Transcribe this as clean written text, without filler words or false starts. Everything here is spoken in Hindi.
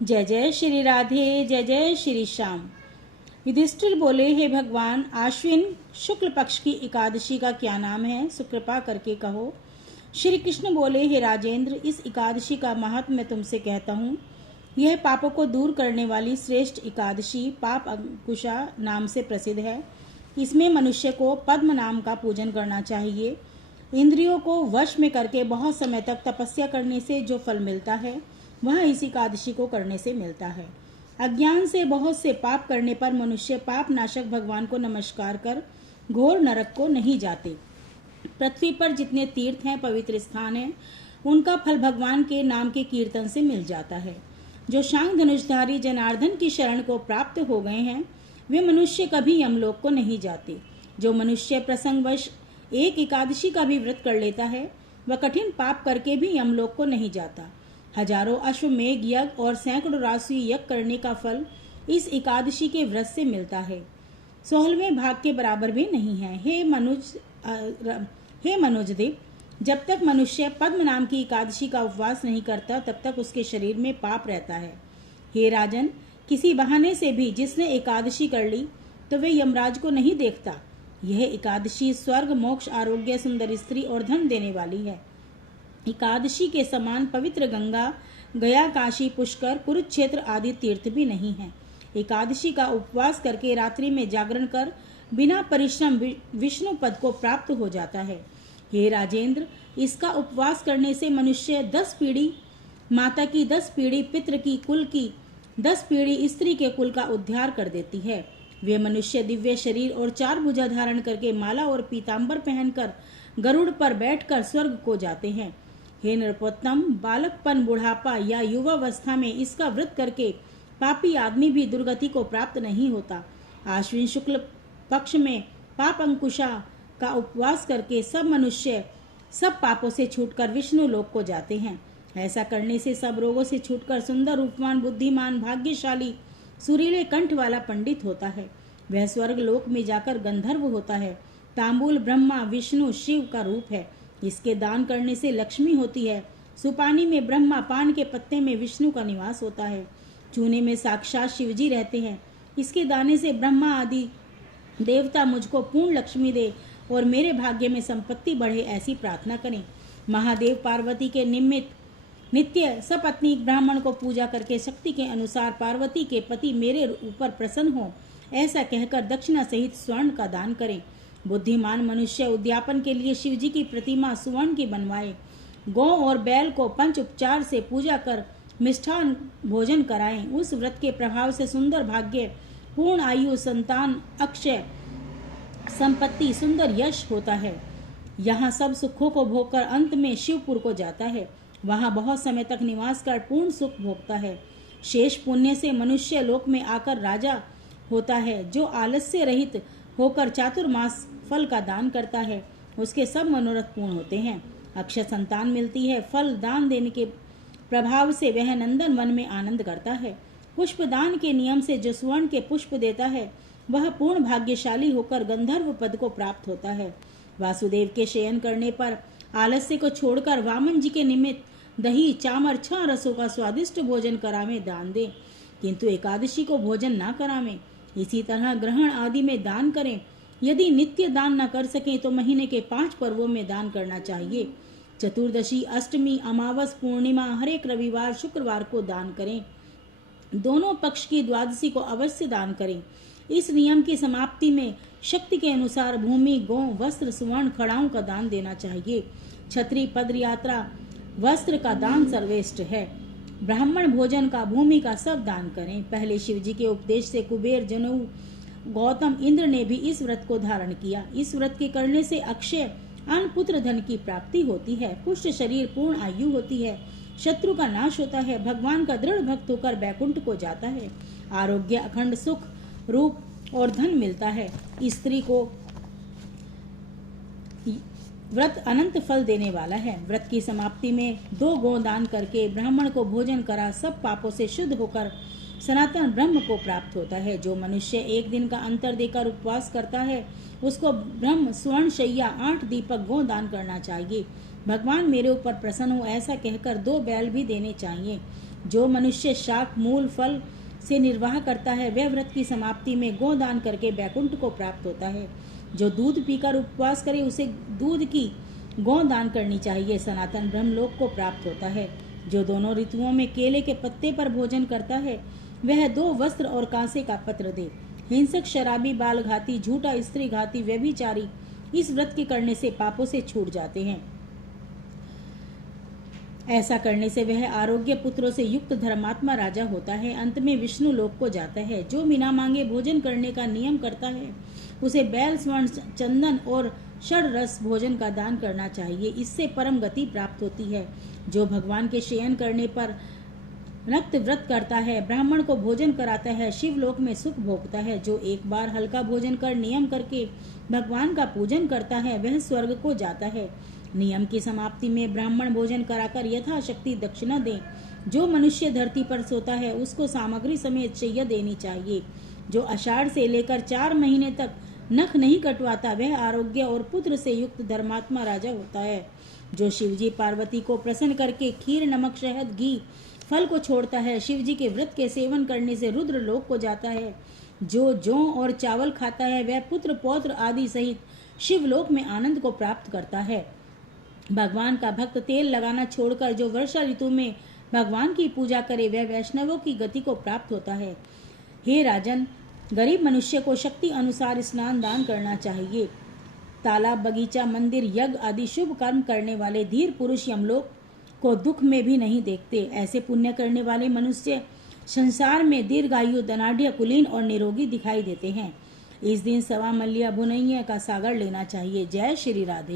जय जय श्री राधे, जय जय श्री श्याम। युधिष्ठिर बोले, हे भगवान, आश्विन शुक्ल पक्ष की एकादशी का क्या नाम है? सुकृपा करके कहो। श्री कृष्ण बोले, हे राजेंद्र, इस एकादशी का महात्म्य मैं तुमसे कहता हूँ। यह पापों को दूर करने वाली श्रेष्ठ एकादशी पाप अंकुशा नाम से प्रसिद्ध है। इसमें मनुष्य को पद्म नाम का पूजन करना चाहिए। इंद्रियों को वश में करके बहुत समय तक तपस्या करने से जो फल मिलता है वह इस एकादशी को करने से मिलता है। अज्ञान से बहुत से पाप करने पर मनुष्य पाप नाशक भगवान को नमस्कार कर घोर नरक को नहीं जाते। पृथ्वी पर जितने तीर्थ हैं, पवित्र स्थान हैं, उनका फल भगवान के नाम के कीर्तन से मिल जाता है। जो शांग धनुषधारी जनार्दन की शरण को प्राप्त हो गए हैं वे मनुष्य कभी यमलोक को नहीं जाते। जो मनुष्य प्रसंगवश एक एकादशी का भी व्रत कर लेता है वह कठिन पाप करके भी यमलोक को नहीं जाता। हजारों अश्वमेघ यज्ञ और सैकड़ों राशि यज्ञ करने का फल इस एकादशी के व्रत से मिलता है। 16वें भाग के बराबर भी नहीं है। हे मनुजदेव, जब तक मनुष्य पद्म नाम की एकादशी का उपवास नहीं करता तब तक उसके शरीर में पाप रहता है। हे राजन, किसी बहाने से भी जिसने एकादशी कर ली तो वे यमराज को नहीं देखता। यह एकादशी स्वर्ग, मोक्ष, आरोग्य, सुंदर स्त्री और धन देने वाली है। एकादशी के समान पवित्र गंगा, गया, काशी, पुष्कर, कुरुक्षेत्र आदि तीर्थ भी नहीं है। एकादशी का उपवास करके रात्रि में जागरण कर बिना परिश्रम विष्णु पद को प्राप्त हो जाता है। हे राजेंद्र, इसका उपवास करने से मनुष्य 10 पीढ़ी माता की, 10 पीढ़ी पितृ की, कुल की, 10 पीढ़ी स्त्री के कुल का उद्धार कर देती है। वे मनुष्य दिव्य शरीर और 4 भुजा धारण करके माला और पीताम्बर पहनकर गरुड़ पर बैठकर स्वर्ग को जाते हैं। हे नरपोत्तम, बालकपन, बुढ़ापा या युवावस्था में इसका व्रत करके पापी आदमी भी दुर्गति को प्राप्त नहीं होता। आश्विन शुक्ल पक्ष में पाप अंकुशा का उपवास करके सब मनुष्य सब पापों से छूटकर विष्णु लोक को जाते हैं। ऐसा करने से सब रोगों से छूटकर सुंदर, रूपवान, बुद्धिमान, भाग्यशाली, सुरीले कंठ वाला पंडित होता है। वह स्वर्ग लोक में जाकर गंधर्व होता है। तांबूल ब्रह्मा, विष्णु, शिव का रूप है। इसके दान करने से लक्ष्मी होती है। सुपानी में ब्रह्मा, पान के पत्ते में विष्णु का निवास होता है। चूने में साक्षात शिवजी रहते हैं। इसके दाने से ब्रह्मा आदि देवता मुझको पूर्ण लक्ष्मी दे और मेरे भाग्य में संपत्ति बढ़े, ऐसी प्रार्थना करें। महादेव पार्वती के निमित्त नित्य सपत्नी ब्राह्मण को पूजा करके शक्ति के अनुसार पार्वती के पति मेरे ऊपर प्रसन्न हो, ऐसा कहकर दक्षिणा सहित स्वर्ण का दान करें। बुद्धिमान मनुष्य उद्यापन के लिए शिवजी की प्रतिमा सुवर्ण की बनवाए। गौ और बैल को पंच उपचार से पूजा कर मिष्ठान भोजन कराएं। उस व्रत के प्रभाव से सुंदर भाग्य, पूर्ण आयु, संतान, अक्षय संपत्ति, सुंदर यश होता है। यहाँ सब सुखों को भोगकर अंत में शिवपुर को जाता है। वहाँ बहुत समय तक निवास कर पूर्ण सुख भोगता है। शेष पुण्य से मनुष्य लोक में आकर राजा होता है। जो आलस्य रहित होकर चातुर्मास फल का दान करता है उसके सब मनोरथ पूर्ण होते हैं। अक्षय संतान मिलती है। फल दान देने के प्रभाव से वह नंदन वन में आनंद करता है। पुष्प दान के नियम से जो स्वर्ण के पुष्प देता है वह पूर्ण भाग्यशाली होकर गंधर्व पद को प्राप्त होता है। वासुदेव के शयन करने पर आलस्य को छोड़कर वामन जी के निमित्त दही, चामर, 6 रसों का स्वादिष्ट भोजन करावे, दान दे, किंतु एकादशी को भोजन न करावे। इसी तरह ग्रहण आदि में दान करें। यदि नित्य दान न कर सकें तो महीने के 5 पर्वों में दान करना चाहिए। चतुर्दशी, अष्टमी, अमावस, पूर्णिमा, हर एक रविवार, शुक्रवार को दान करें। दोनों पक्ष की द्वादशी को अवश्य दान करें। इस नियम की समाप्ति में शक्ति के अनुसार भूमि, गौ, वस्त्र, सुवर्ण, खड़ाओं का दान देना चाहिए। छत्री, पद यात्रा, वस्त्र का दान सर्वश्रेष्ठ है। ब्राह्मण भोजन का, भूमि का सब दान करें। पहले शिवजी के उपदेश से कुबेर, जनेऊ, गौतम, इंद्र ने भी इस व्रत को धारण किया। इस व्रत के करने से अक्षय अन्न, पुत्र, धन की प्राप्ति होती है। पुष्ट शरीर, पूर्ण आयु होती है। शत्रु का नाश होता है। भगवान का दृढ़ भक्त होकर बैकुंठ को जाता है। आरोग्य, अखंड सुख, रूप और धन मिलता है। स्त्री को व्रत अनंत फल देने वाला है। व्रत की समाप्ति में 2 गौ दान करके ब्राह्मण को भोजन करा सब पापों से शुद्ध होकर सनातन ब्रह्म को प्राप्त होता है। जो मनुष्य 1 दिन का अंतर देकर उपवास करता है उसको ब्रह्म, स्वर्ण शैया, 8 दीपक, गौ दान करना चाहिए। भगवान मेरे ऊपर प्रसन्न हो ऐसा कहकर 2 बैल भी देने चाहिए। जो मनुष्य शाक मूल फल से निर्वाह करता है वह व्रत की समाप्ति में गोदान करके बैकुंठ को प्राप्त होता है। जो दूध पीकर उपवास करे उसे दूध की गोदान करनी चाहिए, सनातन ब्रह्मलोक को प्राप्त होता है। जो दोनों ऋतुओं में केले के पत्ते पर भोजन करता है वह 2 वस्त्र और कांसे का पत्र दे। हिंसक, शराबी, बाल घाती, झूठा, स्त्री घाती, व्यभिचारी इस व्रत के करने से पापों से छूट जाते हैं। ऐसा करने से वह आरोग्य पुत्रों से युक्त धर्मात्मा राजा होता है, अंत में विष्णु लोक को जाता है। जो बिना मांगे भोजन करने का नियम करता है उसे बैल, स्वर्ण, चंदन और षड रस भोजन का दान करना चाहिए, इससे परम गति प्राप्त होती है। जो भगवान के शयन करने पर नक्त व्रत करता है, ब्राह्मण को भोजन कराता है, शिवलोक में सुख भोगता है। जो एक बार हल्का भोजन कर नियम करके भगवान का पूजन करता है वह स्वर्ग को जाता है। नियम की समाप्ति में ब्राह्मण भोजन कराकर यथाशक्ति दक्षिणा दे। जो मनुष्य धरती पर सोता है उसको सामग्री समेत शैया देनी चाहिए। जो आषाढ़ से लेकर 4 महीने तक नख नहीं कटवाता वह आरोग्य और पुत्र से युक्त धर्मात्मा राजा होता है। जो शिवजी पार्वती को प्रसन्न करके खीर, नमक, शहद, घी, फल को छोड़ता है, शिवजी के व्रत के सेवन करने से रुद्र लोक को जाता है। जो जौ और चावल खाता है वह पुत्र, पौत्र आदि सहित शिवलोक में आनंद को प्राप्त करता है। भगवान का भक्त तेल लगाना छोड़कर जो वर्षा ऋतु में भगवान की पूजा करे वह वैष्णवों की गति को प्राप्त होता है। हे राजन, गरीब मनुष्य को शक्ति अनुसार स्नान दान करना चाहिए। तालाब, बगीचा, मंदिर, यज्ञ आदि शुभ कर्म करने वाले धीर पुरुष यमलोक को दुख में भी नहीं देखते। ऐसे पुण्य करने वाले मनुष्य संसार में दीर्घायु, धनाढ्य, कुलीन और निरोगी दिखाई देते हैं। इस दिन सवा मल्लिया भुनैया का सागर लेना चाहिए। जय श्री राधे।